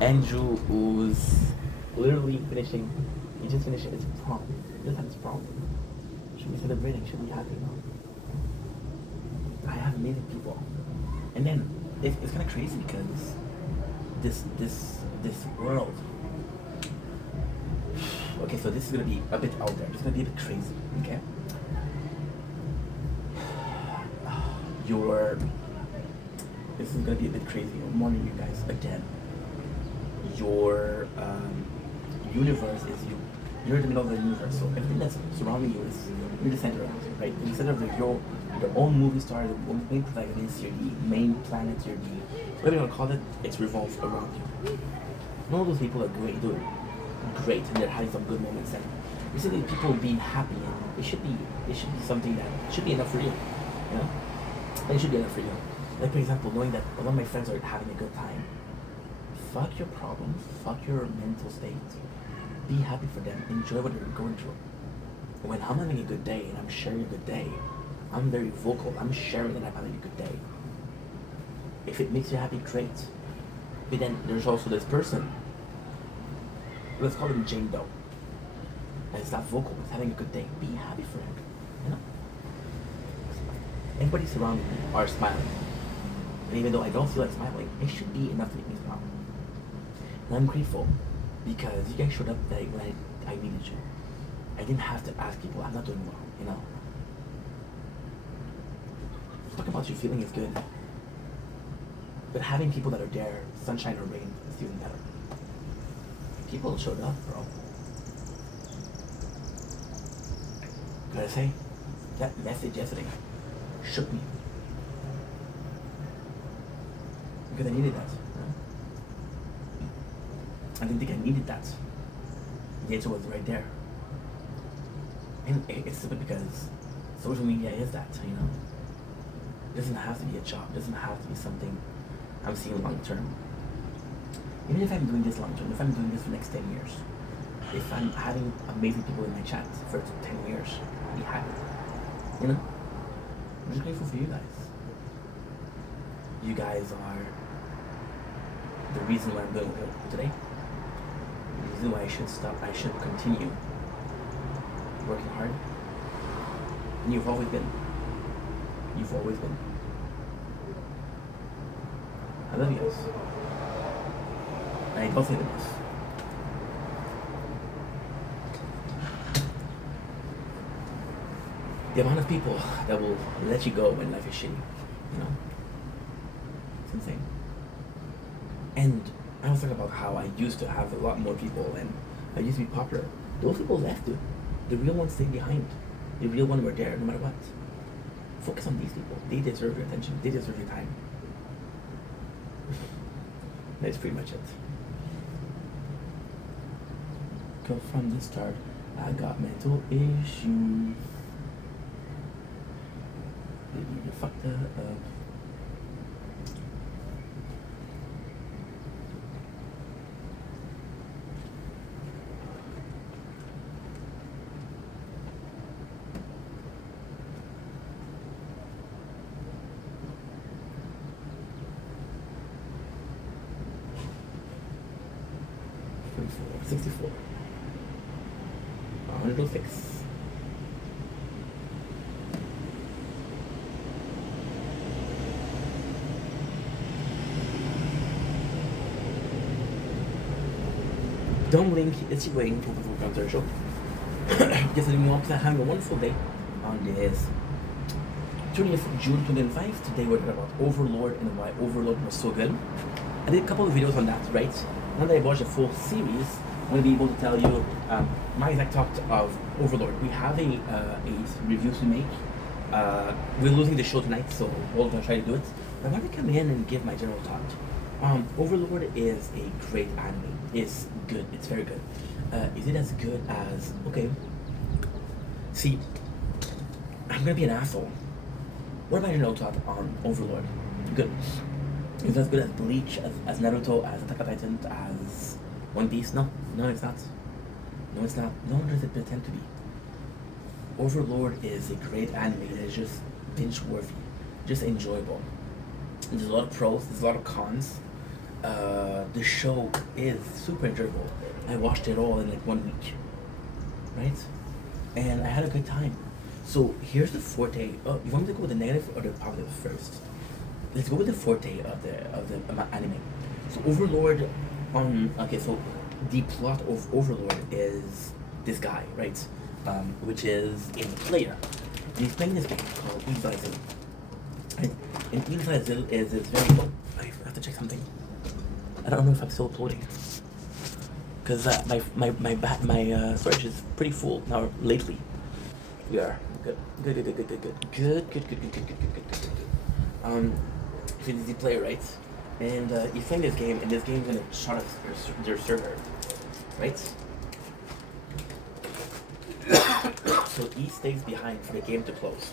Andrew who's literally finishing. He just finished his prom. He just had his prom. Should be celebrating. Should be happy now. I have amazing people, and then it's kind of crazy because this world. Okay, so this is gonna be a bit out there. It's gonna be a bit crazy. Okay. Your This is gonna be a bit crazy. I'm warning you guys again. Your universe is you. You're in the middle of the universe, so everything that's surrounding you is you're the center of it, right? In the center of your own movie star, the main protagonist, you're the main planet, you're the whatever you want to call it. It's revolves around you. All those people are doing great, and they're having some good moments. And you see these people being happy, and it should be something that should be enough for you, you know. It should be enough for you. Like for example, knowing that a lot of my friends are having a good time. Fuck your problems. Fuck your mental state. Be happy for them. Enjoy what they're going through. When I'm having a good day and I'm sharing a good day, I'm very vocal. I'm sharing that I'm having a good day. If it makes you happy, great. But then there's also this person. Let's call him Jane Doe. And it's not vocal. It's having a good day. Be happy for him. You know. Everybody surrounding me are smiling. And even though I don't feel like smiling, it should be enough to make me smile. And I'm grateful because you guys showed up that when I needed you. I didn't have to ask people, I'm not doing well, you know. Talking about you feeling is good. But having people that are there, sunshine or rain, is even better. People showed up, bro. Gotta say, that message yesterday shook me. Because I needed that. You know? I didn't think I needed that. The answer was right there. And it's simply because social media is that, you know. It doesn't have to be a job. It doesn't have to be something I'm seeing long term. Even if I'm doing this long term, if I'm doing this for the next 10 years, if I'm having amazing people in my chat for 10 years, I'll be happy. You know? I'm just grateful for you guys. You guys are the reason why I'm doing it today. The reason why I should continue working hard. And you've always been. You've always been. I love you guys. And I don't say the most. The amount of people that will let you go when life is shitty, you know? It's insane. And I was talking about how I used to have a lot more people and I used to be popular. Those people left, dude. The real ones stayed behind. The real ones were there no matter what. Focus on these people. They deserve your attention. They deserve your time. That's pretty much it. Go from the start. I got mental issues. Baby, you fucked that up. $44, $64. 106. Don't blink, it's waiting for the concert show. Just letting you know, having a wonderful day on this 20th of June 2005. Today we're talking about Overlord and why Overlord was so good. I did a couple of videos on that, right? Now that I watched a full series, I'm going to be able to tell you my exact thought of Overlord. We have a review to make. We're losing the show tonight, so we're going to try to do it. But I want to come in and give my general thought. Overlord is a great anime. It's good. It's very good. Is it as good as... Okay. See, I'm going to be an asshole. What am I general thought on Overlord? Good. Is it as good as Bleach, as Naruto, as Attack on Titan, as One Piece? No, it's not. No, it's not. Nor does it pretend to be. Overlord is a great anime that is just binge-worthy, just enjoyable. There's a lot of pros, there's a lot of cons. The show is super enjoyable. I watched it all in like 1 week, right? And I had a good time. So here's the forte. Oh, you want me to go with the negative or the positive first? Let's go with the forte of the anime. So Overlord, okay, so the plot of Overlord is this guy, right? Which is a player. And he's playing this game called Evil. Right? And Evil is very. Oh, I have to check something. I don't know if I'm still uploading. Because my storage is pretty full now lately. We are good. So he's the player, right? And he's playing this game, and this game's gonna shut off their server, right? So he stays behind for the game to close.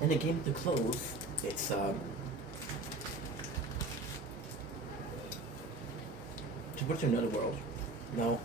And the game to close, it's to go to another world. Now,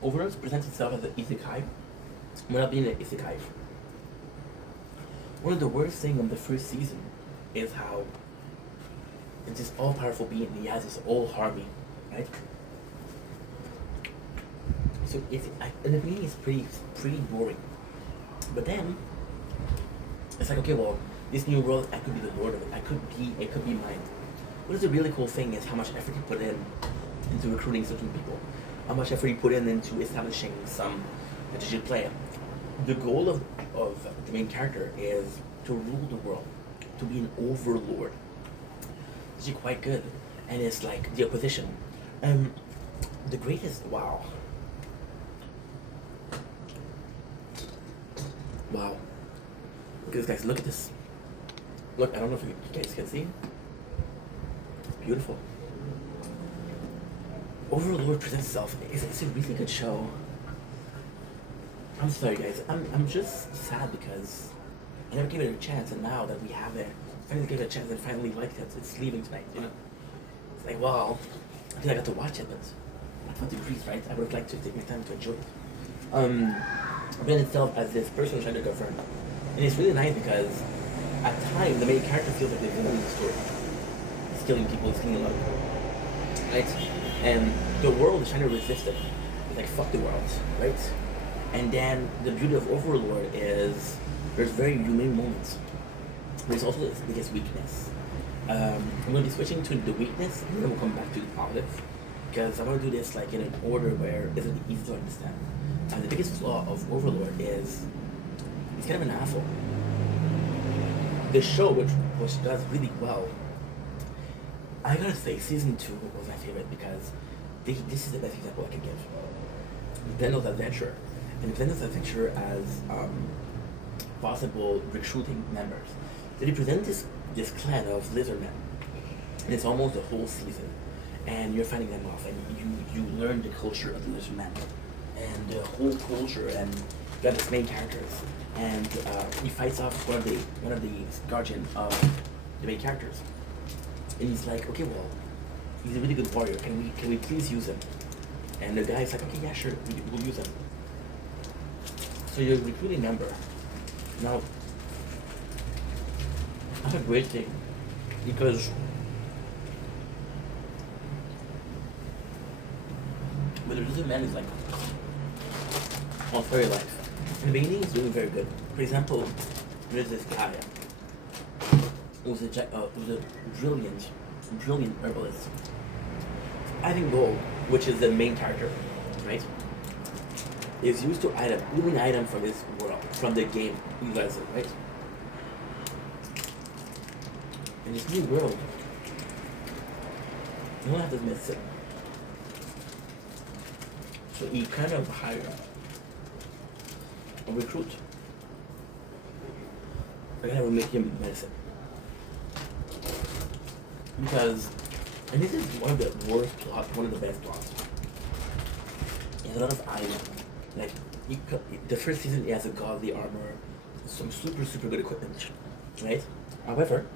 Overlord presents itself as an isekai, without being an isekai. One of the worst things of the first season is how it's this all-powerful being. He has this whole army, right? So in the beginning, it's pretty boring. But then it's like, okay, well, this new world, I could be the lord of it. It could be mine. What is the really cool thing is how much effort you put into recruiting certain people. How much effort you put into establishing some that you should play. The goal of the main character is to rule the world, to be an overlord. It's actually quite good, and it's like the opposition. The greatest, wow. Look at this, guys. Look at this. Look, I don't know if you guys can see. It's beautiful. Overlord presents itself. It's a really good show. I'm sorry, guys. I'm just sad because I never gave it a chance, and now that we have it, finally gave it a chance and finally liked it. It's leaving tonight, you know. It's like, wow. I think I got to watch it, but not for degrees, right? I would have liked to take my time to enjoy it. Brand itself as this person trying to govern, and it's really nice because at times the main character feels like they're losing the story. He's killing people. He's killing a lot of people, right? And the world is trying to resist it. It's like, fuck the world, right? And then the beauty of Overlord is there's very humane moments. There's also its biggest weakness. I'm going to be switching to the weakness, and then we'll come back to the positive. Because I'm going to do this like in an order where it's easy to understand. And the biggest flaw of Overlord is he's kind of an asshole. The show, which does really well, I gotta say, season 2 was my favorite because this is the best example I can give. Denno's Adventure. And Denno's Adventure as possible recruiting members. So they present this clan of lizardmen. And it's almost the whole season. And you're fighting them off, and you learn the culture of the lizardmen. And the whole culture, and you got this main characters. And he fights off one of the guardian of the main characters. And he's like, okay, well, he's a really good warrior. Can we please use him? And the guy's like, okay, yeah, sure, we'll use him. So you're recruiting member. Now, that's a great thing because but the lizard man is like on fairy life. In the beginning, he's doing very good. For example, there's this guy who's a brilliant herbalist. Ivan Gold, which is the main character, right, is used to moving item from this world, from the game you guys are, right? In this new world, you don't have this medicine. So he kind of hired a recruit. The guy will make him medicine. Because, and this is one of the worst plots, one of the best plots. He has a lot of items. Like, the first season he has a godly armor, some super good equipment, right? However,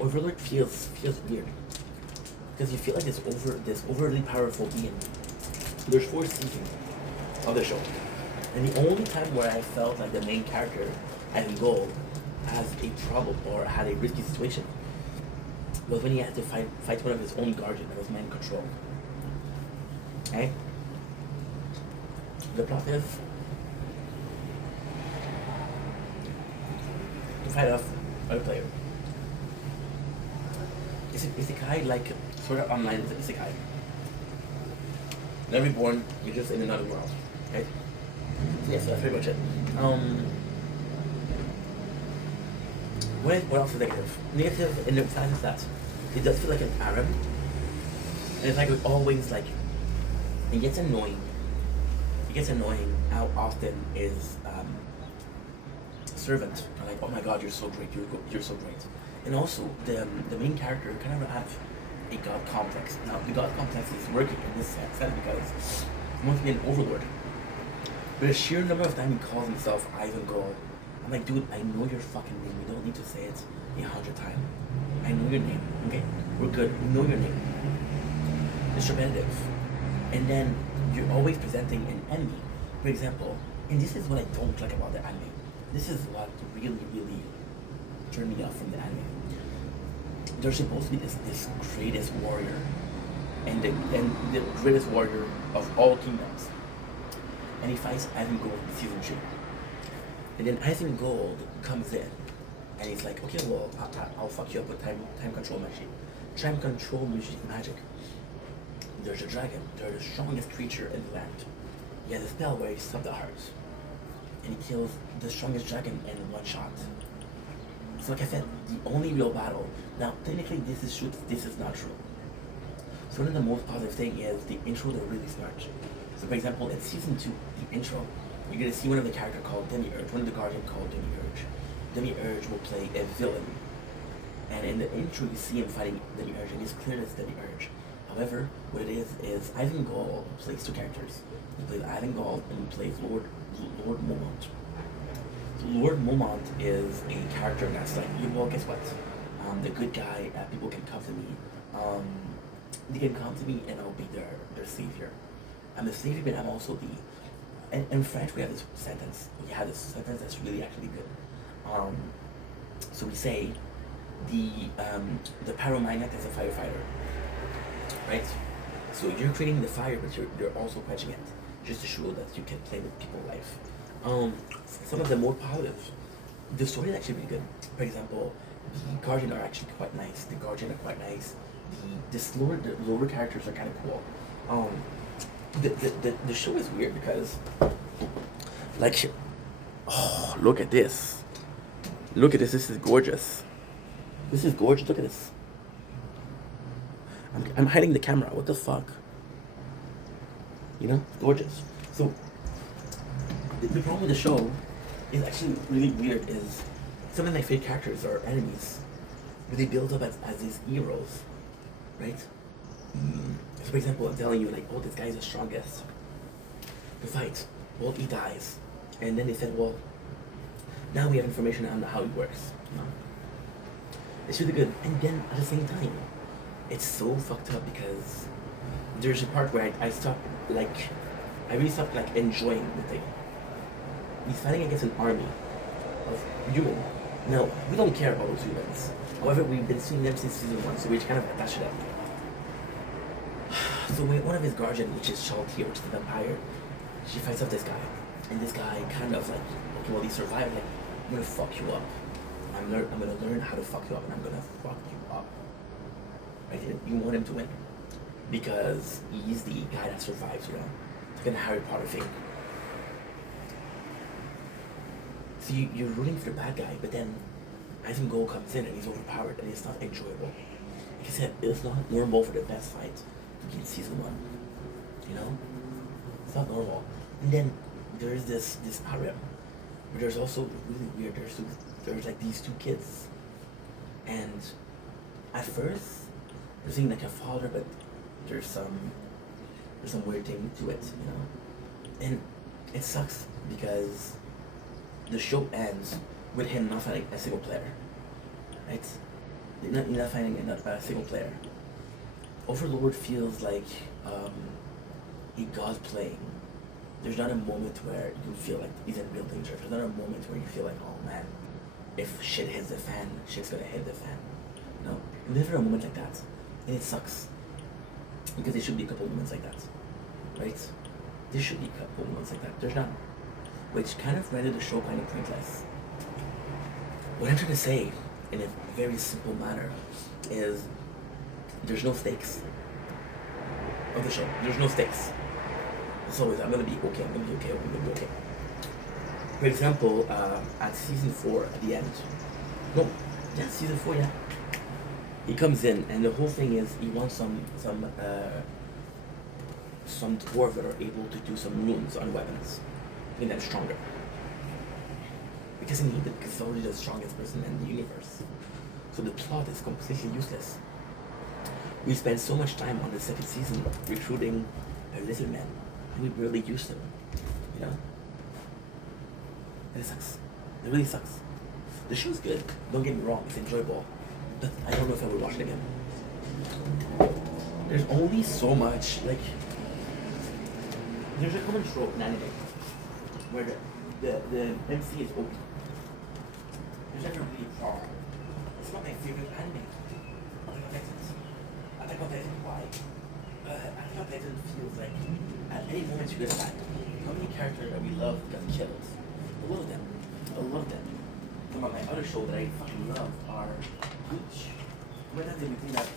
Overlord feels weird. Because you feel like this overly powerful being. There's 4 seasons of the show. And the only time where I felt like the main character, Ivan Gold, has a problem or had a risky situation was when he had to fight one of his own guardian that was mind controlled. Okay? The plot is to fight off a player. Isekai, like sort of online is Isekai. Never reborn, you're just in another world. Okay? So yeah, so that's pretty much it. What else is negative? Negative in the sense is that it does feel like an Arab. And it's like always like it gets annoying. It gets annoying how often is servant are like, oh my god, you're so great, you're so great. And also the main character kind of have a god complex. Now the god complex is working in this sense because he wants to be an overlord. But the sheer number of times he calls himself Ivan Gold, I'm like, dude, I know your fucking name. You don't need to say it 100 times. I know your name, okay? We're good. We know your name. It's repetitive. And then you're always presenting an enemy. For example, and this is what I don't like about the anime. This is what really, really turned me off from the anime. There's supposed to be this greatest warrior, and the greatest warrior of all kingdoms. And he fights Ivan Gold in season 3. And then Ivan Gold comes in, and he's like, okay, well, I'll fuck you up with time control magic. Time control magic. There's a dragon. They're the strongest creature in the land. He has a spell where he stops the hearts, and he kills the strongest dragon in one shot. So like I said, the only real battle. Now, technically, this is true. This is not true. So one of the most positive thing is the intro. They're really smart. So for example, in season 2, the intro, you're gonna see one of the character called Demiurge, one of the guardian called Demiurge. Demiurge will play a villain, and in the intro you see him fighting Demiurge, and it's clear it's Demiurge. However, what it is Ivan Gold plays two characters. He plays Ivan Gold and he plays Lord Momont. So Lord Momont is a character that's like, well, guess what? The good guy, people can come to me. They can come to me and I'll be their savior. I'm the savior, but I'm also the. And in French, we have this sentence. We have this sentence that's really actually good. So we say the pyromaniac is a firefighter, right? So you're creating the fire, but you're also quenching it, just to show that you can play with people's life. Some of the more positive, the story is actually really good. For example, the Guardian are actually quite nice. The Guardian are quite nice. The lower characters are kind of cool. The show is weird because, like, oh, look at this. Look at this. This is gorgeous. This is gorgeous. Look at this. I'm hiding the camera. What the fuck? You know, gorgeous. So the problem with the show is actually really weird. Is some of my favorite characters are enemies, but they build up as these heroes, right? So for example, I'm telling you like, oh, this guy is the strongest. The fight, well, he dies, and then they said, well, now we have information on how he works. You know? It's really good, and then at the same time, it's so fucked up because there's a part where I stopped, like, I really stopped like enjoying the thing. He's fighting against an army of humans. Now, we don't care about those humans. However, we've been seeing them since season 1, so we kind of attached to them. So one of his guardian, which is Shaltir, which is the vampire, she fights off this guy. And this guy kind of like, okay, well, he survived, like, I'm gonna fuck you up. I'm gonna learn how to fuck you up, and I'm gonna fuck you up. Right? You want him to win. Because he's the guy that survives, you know? It's like a Harry Potter thing. So you're rooting for the bad guy, but then Ivan Gold comes in and he's overpowered and it's not enjoyable. Like I said, it's not normal for the best fight to be in season 1. You know? It's not normal. And then there's this harem, but there's also really weird. There's like these 2 kids, and at first they're seeing like a father, but there's some weird thing to it, you know. And it sucks because the show ends with him not finding a single player, right? You're not finding a single player. Overlord feels like a god playing There's not a moment where you feel like he's in real danger. There's not a moment where you feel like, oh man, if shit hits the fan, shit's gonna hit the fan. No, never a moment like that, and it sucks because there should be a couple moments like that, right? There should be a couple moments like that. There's none, which kind of rendered the show kind of pointless. What I'm trying to say, in a very simple manner, is there's no stakes of the show. There's no stakes. It's always, I'm gonna be okay. I'm gonna be okay. I'm gonna be okay. For example, at season 4, at the end, no, yeah, season 4, yeah. He comes in, and the whole thing is he wants some dwarves that are able to do some runes on weapons, make them stronger. Because he needed, because he's already the strongest person in the universe. So the plot is completely useless. We spent so much time on the second season recruiting a little man, and we barely used him, you know. And it sucks. It really sucks. The show's good. Don't get me wrong. It's enjoyable. But I don't know if I would watch it again. There's only so much, like, there's a common trope in anime where the MC is OP. There's never really a problem. It's not my favorite anime. Attack on Titan, why? Attack on Titan feels like at any moment you get attacked. How many characters that we love got killed? A lot of them. A lot of them. Come on, my other show that I fucking love are Bleach. How many times did we think that